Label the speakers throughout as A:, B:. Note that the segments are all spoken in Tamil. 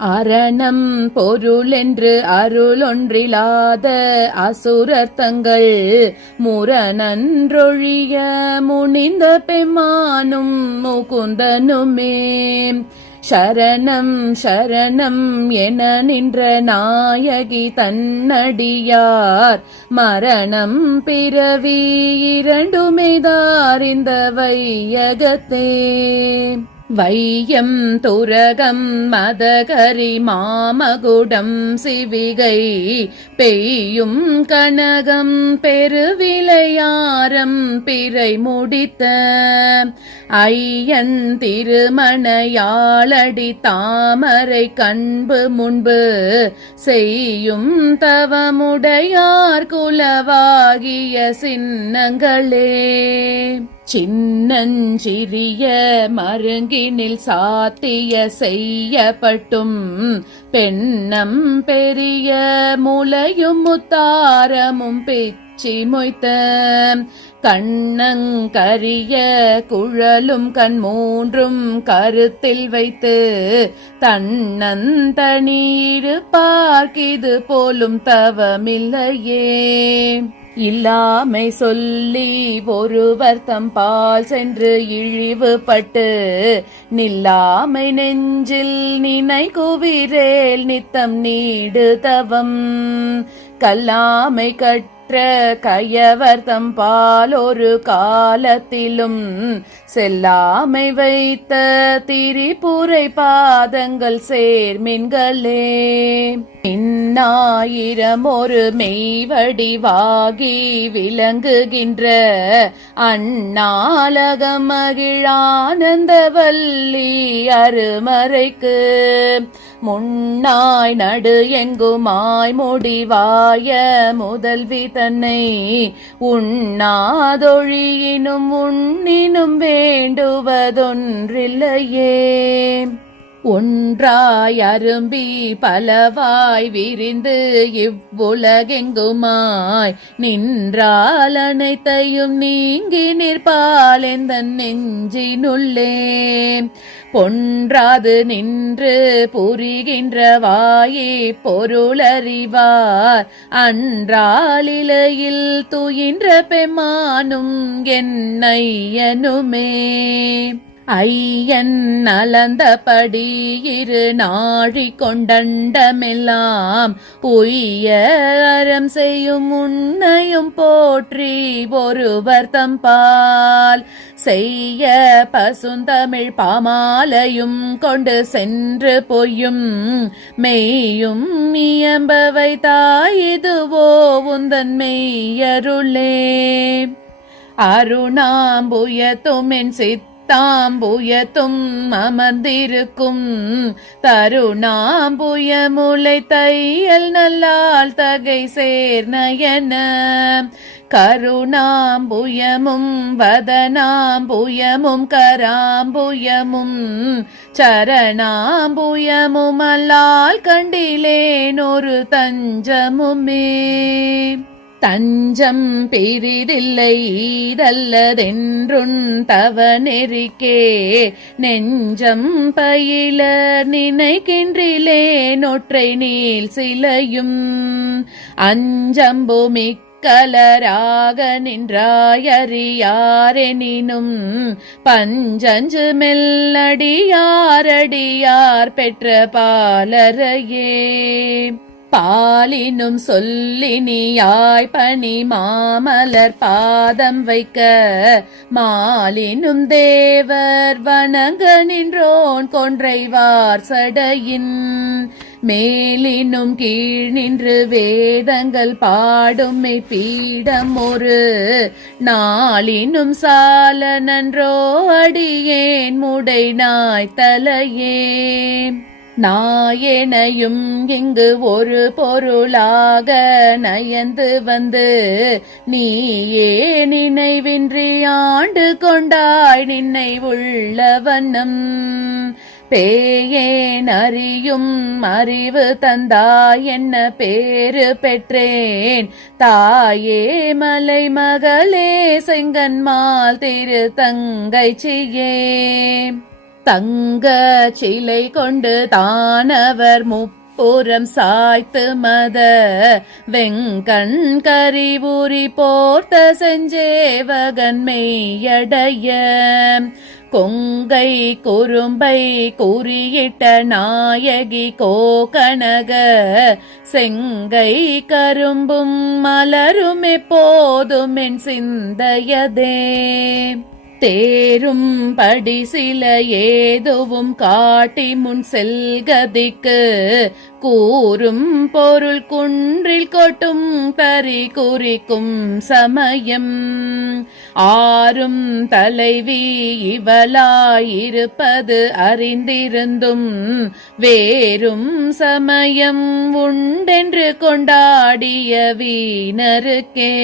A: அரணம் பொருளென்று அருளொன்றிலாத அசுரர் தங்கள் முரணன்றொழிய முனிந்த பெம்மானும் முகுந்தனுமே. சரணம் சரணம் என நின்ற நாயகி தன்னடியார் மரணம் பிறவி இரண்டுமேதார் இந்த வையகத்தே. வையம் துரகம் மதகரி மாமகுடம் சிவிகை பெய்யும் கனகம் பெருவிளையாரம் பிறை முடித்த ஐயன் திருமணையாளடி தாமரை கண்பு முன்பு செய்யும் தவமுடையார் குலவாகிய சின்னங்களே. சின்னஞ்சிறிய மருங்கினில் சாத்திய செய்யப்பட்டும் பெண்ணம் பெரிய முலையும் முத்தாரமும் பிச்சி மொய்த்த கண்ணங்கரிய குழலும் கண் மூன்றும் கருத்தில் வைத்து தன்னந்தனீடு பார்க்கிது போலும் தவமில்லையே. இல்லாமை சொல்லி ஒருவர் தம் பால் சென்று இழிவுபட்டு நில்லாமை நெஞ்சில் நினை குவிரேல் நித்தம் நீடு தவம். கல்லாமை கட்டு கற்ற கயவர் தம் பால் காலத்திலும் செல்லாமை வைத்த திரிபுரை பாதங்கள் சேர்மின்களே. இன்னாயிரம் ஒரு மெய்வடிவாகி விளங்குகின்ற அண்ணாலக மகிழானந்தவல்லி அருமறைக்கு. முன்னாய் நடு எங்குமாய் முடிவாய முதல்வி தன்னை உண்ணாதொழியினும் உண்ணினும் வேண்டுவதொன்றில்லையே. ஒன்றாய் அரும்பி பலவாய் விரிந்து இவ்வுலகெங்குமாய் நின்றால் அனைத்தையும் நீங்கி நிற்பால் எந்த நெஞ்சினுள்ளே பொன்றாது நின்று புரிகின்ற வாயே பொருளறிவார். அன்றாலிலையில் துயின்ற பெமானும் என்னையனுமே ஐயன் நலந்தபடி இரு நாழி கொண்டண்டமெல்லாம் உய்ய அறம் செய்யும் உன்னையும் போற்றி ஒருவர் தம்பால் செய்ய பசுந்தமிழ் பாமாலையும் கொண்டு சென்று பொய்யும் மெய்யும் இயம்பவை தாயிதுவோ உந்தன் மெய்யருளே. அருணாம்புயத்துமென் சித்த தாம்புயத்தும் அமர்ந்திருக்கும். தருணாம்புய முளை தையல் நல்லால் தகை சேர்நயன கருணாம்புயமும் வதனாம்புயமும் கராம்புயமும் சரணாம்புயமும் அல்லால் கண்டிலேன் ஒரு தஞ்சமுமே. தஞ்சம் பெரிதில்லை ஈதல்லதென்றுன் தவ நெறிக்கே நெஞ்சம் பயில நினைக்கின்றிலே நொற்றை நீல் சிலையும். அஞ்சம்புமி கலராக நின்றாயறியாரெனினும் பஞ்சஞ்சு மெல்லடியாரடியார் பெற்ற பாலரையே பாலினும் சொல்லினியாய் பணி மாமலர் பாதம் வைக்க. மாலினும் தேவர் வணங்க நின்றோன் கொன்றைவார் சடையின் மேலினும் கீழ் நின்று வேதங்கள் பாடுமை பீடம் ஒரு. நாளினும் சால நன்றோ அடியேன் முடை நாய் தலையே நாயனையும் இங்கு ஒரு பொருளாக நயந்து வந்து நீயே நினைவின்றி ஆண்டு கொண்டாய் நின்னை உள்ள வண்ணம். பேயேன் அறியும் அறிவு தந்தாய் என்ன பேரு பெற்றேன். தாயே மலை மகளே செங்கன்மால் திரு தங்கைச்சியே தங்க சிலை கொண்டு தானவர் முப்புறம் சாய்த்து மத. வெங்கண் கரிபுரி போர்த்த செஞ்சேவகன் மெய்யடைய. கொங்கை குறும்பை குறியிட்ட நாயகி கோகனக. செங்கை கரும்பும் மலரும் எப்போதும் என் சிந்தையதே. தேரும் படி சில ஏதுவும் காட்டி முன் செல்கதிக்கு. கூறும் பொருள் குன்றில் கொட்டும் தரி குறிக்கும் சமயம். ஆறும் தலைவி இவளாயிருப்பது அறிந்திருந்தும் வேறும் சமயம் உண்டென்று கொண்டாடிய வீணருக்கே.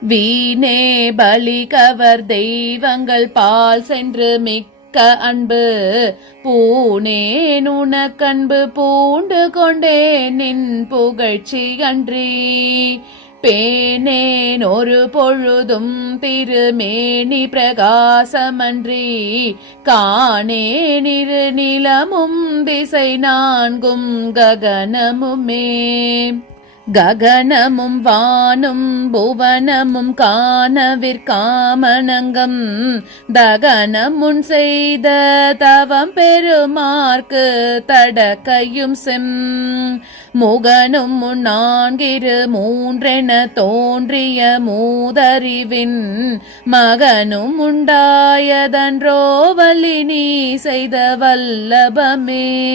A: வீணே பலி கவர் தெய்வங்கள் பால் சென்று மிக்க அன்பு. பூனேன் உனக்கன்பு பூண்டு கொண்டேன் நின் புகழ்ச்சி அன்றி. பேனேன் ஒரு பொழுதும் திருமேனி பிரகாசமன்றி. காணேன் இரு நிலமும் திசை நான்கும் ககனமுமே. ககனமும் வானும் புவனமும் காணவிற்காமணங்கம் தகனமுன் செய்த தவம் பெருமார்க்கு தடக்கையும் செம். முகனும் முன் நான்கிரு மூன்றென தோன்றிய மூதறிவின். மகனும் உண்டாயதன்றோ வலினி செய்த வல்லபமே.